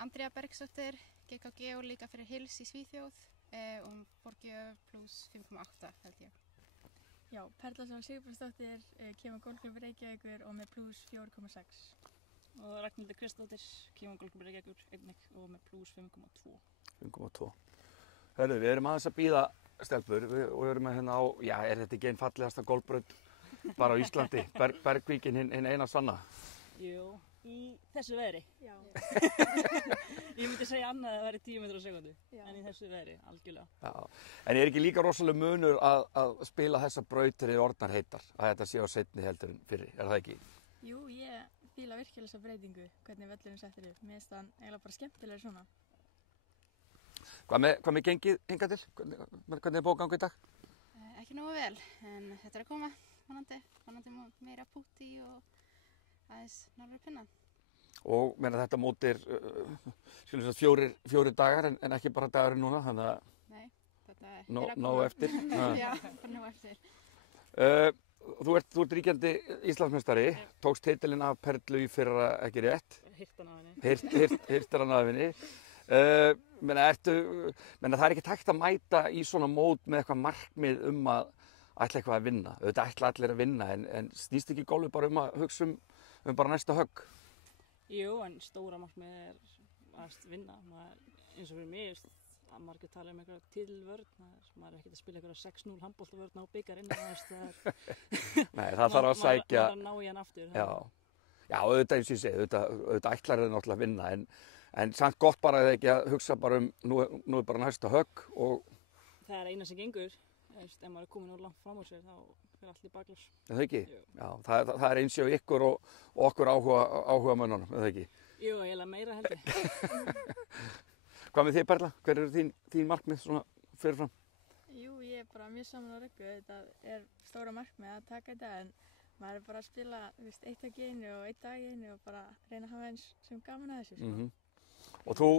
Andrea Bergsdóttir, GKG og líka fyrir Hills í Svíþjóð. Hún fór gjöf pluss 5,8 held ég. Já, Perla Sól Sigurbjörnsdóttir kemur golfklúbbur Reykjavíkur og með pluss 4,6. Og Ragnhildur Kristdóttir kemur golfklúbbur Reykjavíkur einnig og með pluss 5,2. 5,2. Hörru, við erum aðeins að bíða stelpur og við erum með hérna á, já, er þetta ekki einn fallegasta golfbraut bara á Íslandi? Bergvíkin hinn eina sanna? Jú, í þessu veðri. Já. Ég myndi segja annað að það væri 10 metrar á sekundu, en í þessu veðri, algjörlega. Já, en er ekki líka rosalega munur að spila þessa brautir eða orðnar heitar, að þetta sé á seinni heldur en fyrri, er það ekki? Jú, ég fíla virkilega þessa breytingu, hvernig völlurinn settur upp. Mér finnst hann eiginlega bara skemmtilegur svona. Hvað með gengið hingað til? Hvernig er bógangu í dag? Ekki nógu vel, en þetta er að koma, vonandi meira púti og aðeins norður pinna. Og meina þetta mót er fjórir dagar en ekki bara dagurinn núna, þannig að Nei, þetta er að koma. nóg eftir. Já, bara nóg eftir. Þú ert ríkjandi Íslandsmeistari, tókst titilinn af Perlu í fyrra, ekki rétt? Hirtan af henni. Hirtan af henni. Það er ekki hægt að mæta í svona mót með eitthvað markmið að ætla eitthvað að vinna. Auðvitað ætla allir að vinna, en snýst ekki golfið bara að hugsa um bara næsta högg? Jú, en stóra markmið er að vinna. Eins og fyrir mig, að margir tala einhverja tilvörn, maður er ekkert að spila einhverja 6-0 handboltavörn á bikarinn. Nei, það þarf að sækja. Maður að ná í hann aftur. Já, auðvitað eins og ég segi, auðvitað ætlar þau náttúrulega að vinna, en samt gott bara að ekki að hugsa bara nú er bara næsta högg og... Það er eina sem gengur, ef maður er komin úr langt fram úr sér, þá fyrir allt í baklás. Er það ekki? Jú. Já, það er eins og ykkur og okkur áhuga mönnunum, er það ekki? Jú, eiginlega meira heldur. Hvað með þig, Perla? Hver eru þín markmið svona fyrirfram? Jú, ég er bara mjög saman á Röggu. Þetta er stóra markmið að taka þetta, en maður er bara að spila eitt dag í einu og einn dag í einu og bara reyna að hafa eins sem gaman að þessu. Sko. Og þú...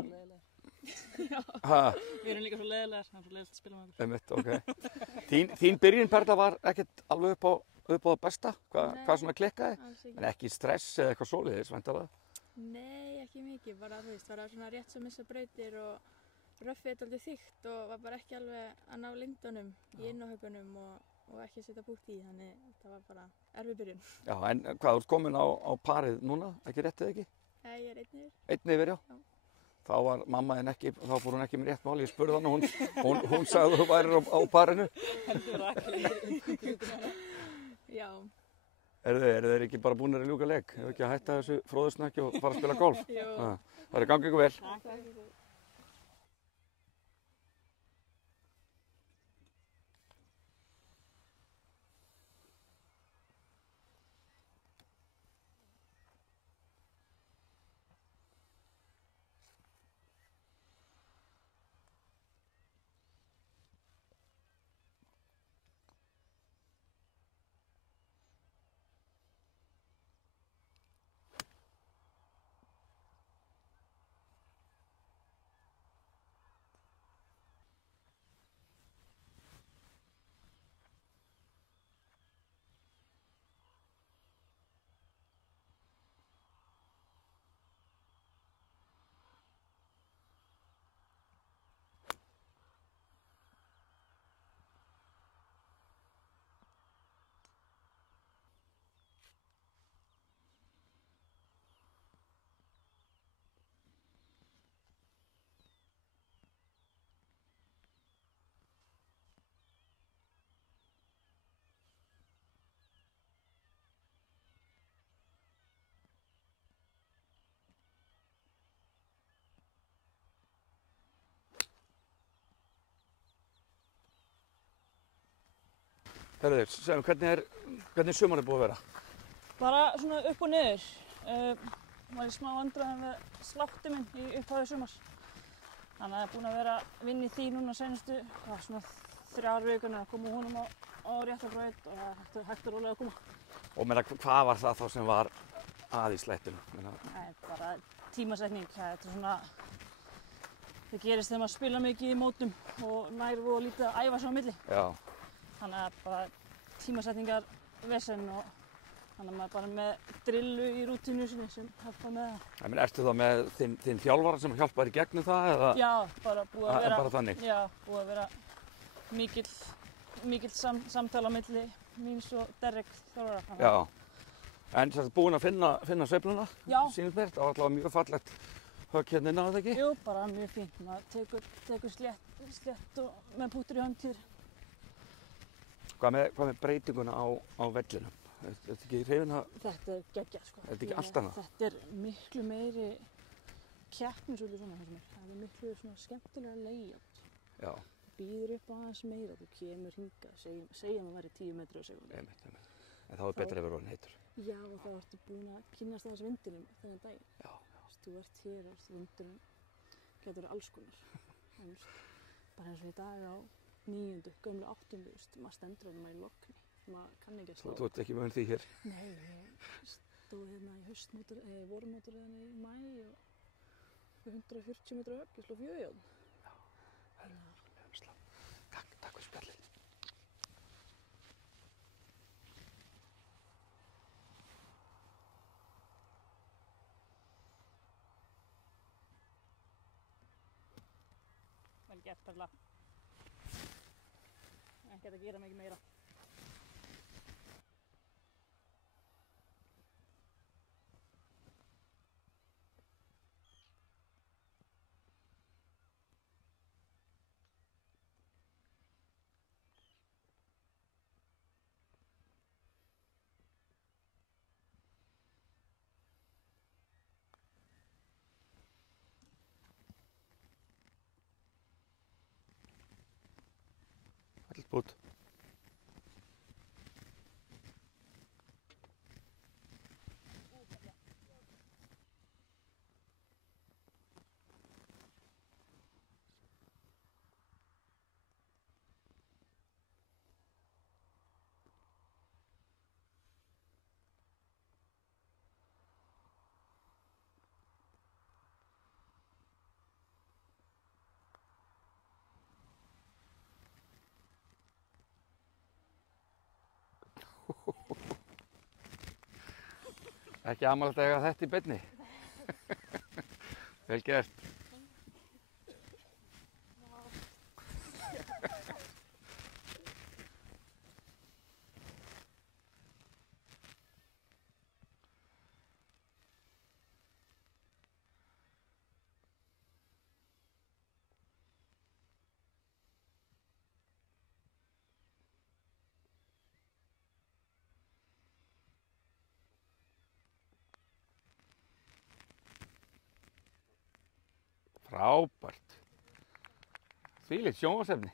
Við erum líka svo leiðilegar, það er svo leiðilegt að spila með okkur. Einmitt, ok. Þín byrjun, Perla, var ekkert alveg upp á það besta? Hvað svona klikkaði? En ekki stress eða eitthvað svoleiðis, væntanlega? Nei, ekki mikið. Bara var svona rétt sem missa brautir og röffið er aldrei þykkt og var bara ekki alveg að ná lindunum í innahaugunum og ekki að setja bútt í, þannig það var bara erfið byrjun. Já, en hvað, þú ert komin á parið núna, ekki rétt eða ekki? Nei, ég er einn yfir. Einn yfir, já. Þá var mamma þín ekki, þá fór hún ekki með rétt mál, ég spurði hann og hún sagði að þú værir á parinu. Heldur raklega. Já. Eru þeir ekki bara búinir að ljúka leik? Hefur ekki að hætta þessu fróðusnakki og fara að spila golf? Jú. Það er gangi ykkur vel. Takk. Herðu, segjum, hvernig sumarið búið að vera? Bara svona upp og niður. Var í smá vandræðum með sláttinn minn í upphafi sumars. Þannig að það er búin að vera að vinna í því núna seinustu, svona 3 vikurnar að koma honum á rétta braut og það er hægt og rólega að koma. Og meina, hvað var það þá sem var að í slættinu? Það er bara tímasetning. Það er svona, það gerist þegar maður spila mikið í mótum og nær og lítið að æfa sig á milli. Já. Þannig að bara tímasetningar vesen og Þannig að maður bara með drillu í rútínu sinni sem hjálpa með það. Ég meina, ertu þá með þinn þjálfara sem hjálpar í gegnum það, eða? Já, bara búið að vera... Bara þannig? Já, búið að vera mikill samtala milli míns og Derek þjálfara. Já. En þess að búin að finna sveifluna? Já. Sýnir mér, það var allavega mjög fallegt högg hérna inn á þetta ekki? Jú, bara mjög fínt. Maður tekur slétt og með pútur í hönd hér. Hvað með breytinguna á vellinum? Þetta ekki hreyfina? Þetta er geggjað, sko. Þetta ekki allt annað? Þetta er miklu meiri keppnisvöllur svona þessum er. Það er miklu svona skemmtilega layout. Já. Býður upp á aðeins meira, þú kemur hingað, segjum að væri 10 metrar á sekúndu. Einmitt. En þá er betra að vera orðinn heitur. Já, og þá ertu búin að kynnast aðeins vindinum þennan daginn. Já. Þú ert hér og vindurinn getur verið alls konar. Bara eins og í dag á 9. gömlu 8. maður stendur hérna í logni. Maður kann ekki að slá. Þú ert ekki með því hér? Nei, ég stóð hérna í vormótoröðinni í maí og 140 metra högg, ég sló 4 járn. Já, það er umslá. Takk fyrir spjallið. Vel gert, Perla. Ekkert að gera mikið meira. Bút. Ekki amalegt að eiga þetta í beinni. Vel gert. Frábært. Þvílíkt sjónvarpsefni.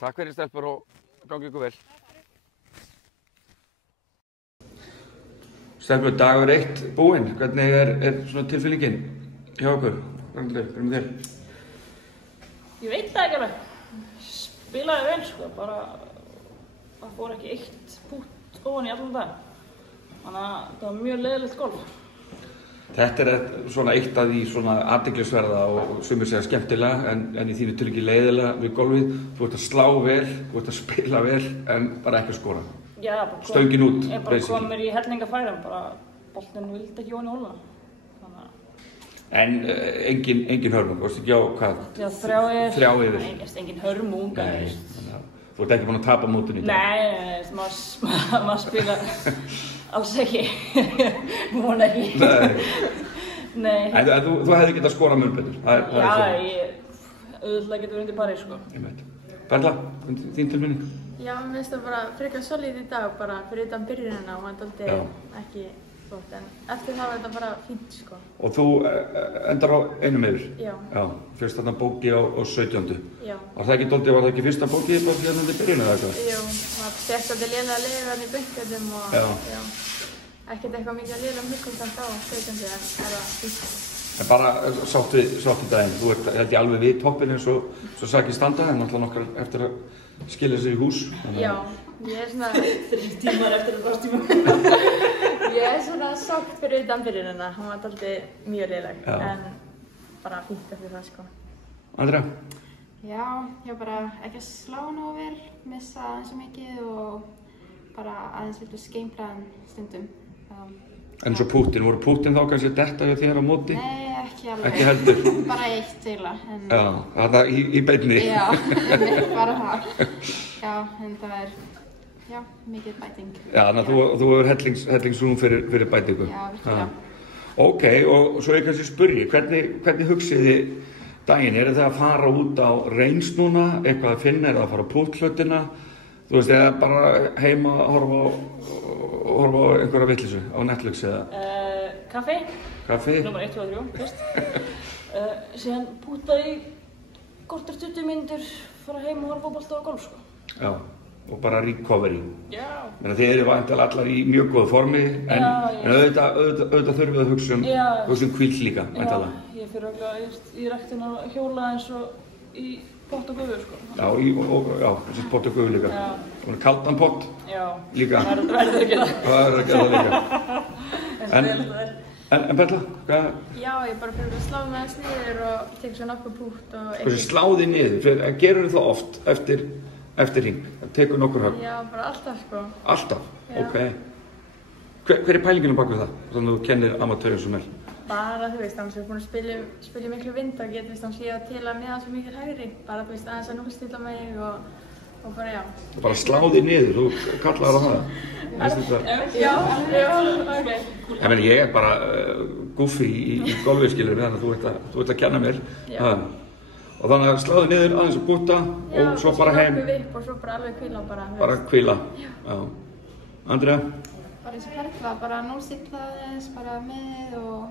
Takk fyrir stelpur og gangi ykkur vel. Stelpur, dagur 1 búinn. Hvernig er svona tilfinningin hjá okkur? Ragnhildur, hvernig með þér? Ég veit það ekki alveg. Spilaði vel, sko, bara það fór ekki eitt pútt ofan í allan dag. Þannig að það var mjög leiðilegt golf. Þetta er svona eitt af því svona athyglisverða og sumir segja skemmtilega en í þínu tilviki leiðilega við golfið. Þú ert að slá vel, þú ert að spila vel en bara ekki að skora. Já, bara stöngin út. Ég bara kom mér í hellingafærum, bara boltinn vildi ekki ofan í hóluna. En engin hörmung, varstu ekki á hvað? Já, 3 yfir. Engin hörmung. Nei, þú ert ekki búin að tapa mótinu í dag. Nei, maður spila alls ekki. Vona ekki. Nei. En þú hefði getað skorað mun betur. Já, ég auðvitað getur undir pari, sko. Ég veit. Perla, þín tilfinning? Já, mér finnst það bara frekar solid í dag, bara fyrir utan byrjunina og maður dálítið ekki flott, en eftir það var þetta bara fínt, sko. Og þú endar á einum yfir? Já. Já, fyrst þarna bóki á 17. Já. Var það ekki fyrsta bóki bara fyrir undir byrjunina eða eitthvað? Jú, maður fekk alltaf lélega legan í bunkertum og já. Ekkert eitthvað mikið að lélega mjögkontakt á 17. en það fínt. En bara sátt við daginn, þú ert held ég alveg við toppinn eins og svo sakið standa, en náttúrulega nokkar eftir að skilja sér í hús. Já, ég er svona... 3 tímar eftir að frástíma. Ég er svona sátt fyrir utan byrjunina, hún var alltaf mjög léleg, en bara fínt eftir það, sko. Andrea? Já, ég var bara ekki að slá nógu vel, missa aðeins svo mikið og bara aðeins vilja skeimpra stundum. En svo Pútín, voru Pútín þá kannski detta hjá þér á móti? Nei, ekki alveg. Ekki heldur? Bara eitt eiginlega. Já, þarna í beinni? Já, bara það. Já, en það já, mikið bæting. Já, þannig að þú hefur hellingsrúm fyrir bætingu? Já, virkilega. Ok, og svo ég kannski spyrji, hvernig hugsið þið daginn? Er það að fara út á reyns núna, eitthvað að finna, er það að fara á pútthlutina? Þú veist, eða bara heima að horfa á einhverja vitleysu á Netflix eða? Kaffi. Kaffi? Númer 1, 2 og 3, fyrst. Síðan púta í korter 20 mínútur, fara heim og horfa á bolta og golf, sko. Já, og bara recovery. Já. Þið eru væntanlega allar í mjög góðu formi, en auðvitað þurfum við að hugsa um hvíld líka, væntanlega. Já, ég fyrir okkur í ræktina að hjóla eins og í pott og gufu, sko. Já, þessi pott og gufu líka. Já. Og kaldan pott líka. Já, verður ekki það. Það verður ekki það líka. En Bella, hvað? Já, ég bara fyrir að slá með þess niður og tek svo nokkuð pútt og Hversu sláði niður? Gerur þið það oft eftir hring? Tekur nokkur högg? Já, bara alltaf, sko. Alltaf? Já. Ok. Hver er pælinginu bak við það? Þannig að þú kennir amatörjum sem er. Bara, þú veist, þannig að ég er búin að spila miklu vind og get, þannig að ég til að meða svo mikið hægri. Bara, þú veist, aðeins að núlstilla mig og bara, já. Og bara sláði niður, þú kallar á það? Já, ok. Ég er bara guffi í golfi, skilur við, þannig að þú ert að kenna mér. Og þannig að sláði niður aðeins og búta og svo bara heim. Já, og svo bara alveg hvíla bara. Bara hvíla, já. Andrea? Bara eins og perla, bara núlstilla aðeins, bara miðið og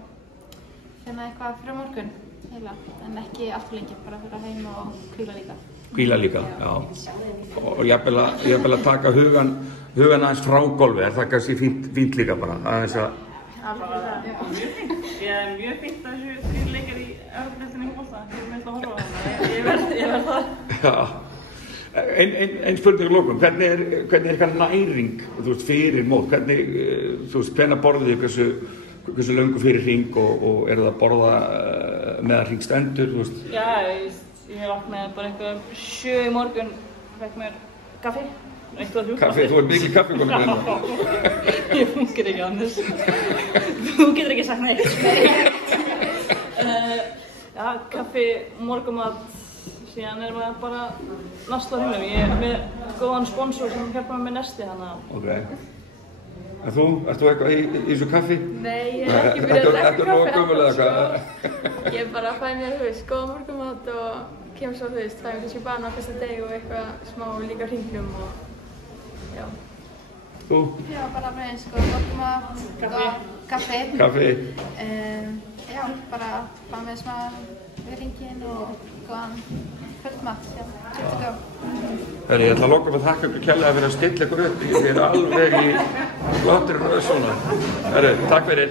finna eitthvað fyrir morgun, heila. En ekki allt for lengi, bara fyrir heim og hvíla líka. Hvíla líka, já. Og jafnvel að taka hugan aðeins frá golfi, er það kannski fínt líka bara, aðeins að... Mjög fínt. Ég er mjög fínt að þessu 3 leikir í Evrópudeildinni í fótbolta. Ég er með að horfa á það. Ég verð það. Já. Ein spurning í lokum, hvernig er eitthvað næring, þú veist, fyrir mót? Hvernig, þú veist, hvenær borðið þið, hversu löngu fyrir hring og eru það að borða meðan hring stendur, þú veist? Já, ég vaknaði bara eitthvað 7 í morgun, fekk mér kaffi. Kaffi, þú ert mikil kaffikona með þetta. Ég funkar ekki annars. Þú getur ekki sagt neitt. Já, kaffi, morgumat, síðan erum við bara nasla húnum. Ég er með góðan sponsor sem hjálpar mér með nesti, þannig að... Ok. En þú, ert þú eitthvað í þessu kaffi? Nei, ég hef ekki byrjað að drekka kaffi. Þetta er nógu gömul eða eitthvað? Ég bara fæ mér, þú veist, góða morgumat og kem svo, þú veist, fæ mér kannski bana á fyrsta deg og eitthvað smá líka hringnum og... Já. Þú? Já, bara eins og morgumat, kaffi. Kaffi. Já, bara fá með smá við hringinn og góðan kvöldmat, já, good to go. Ég ætla að loka með að þakka ykkur kærlega fyrir að stilla ykkur upp. Þið eru alveg í flottir svona. Takk fyrir.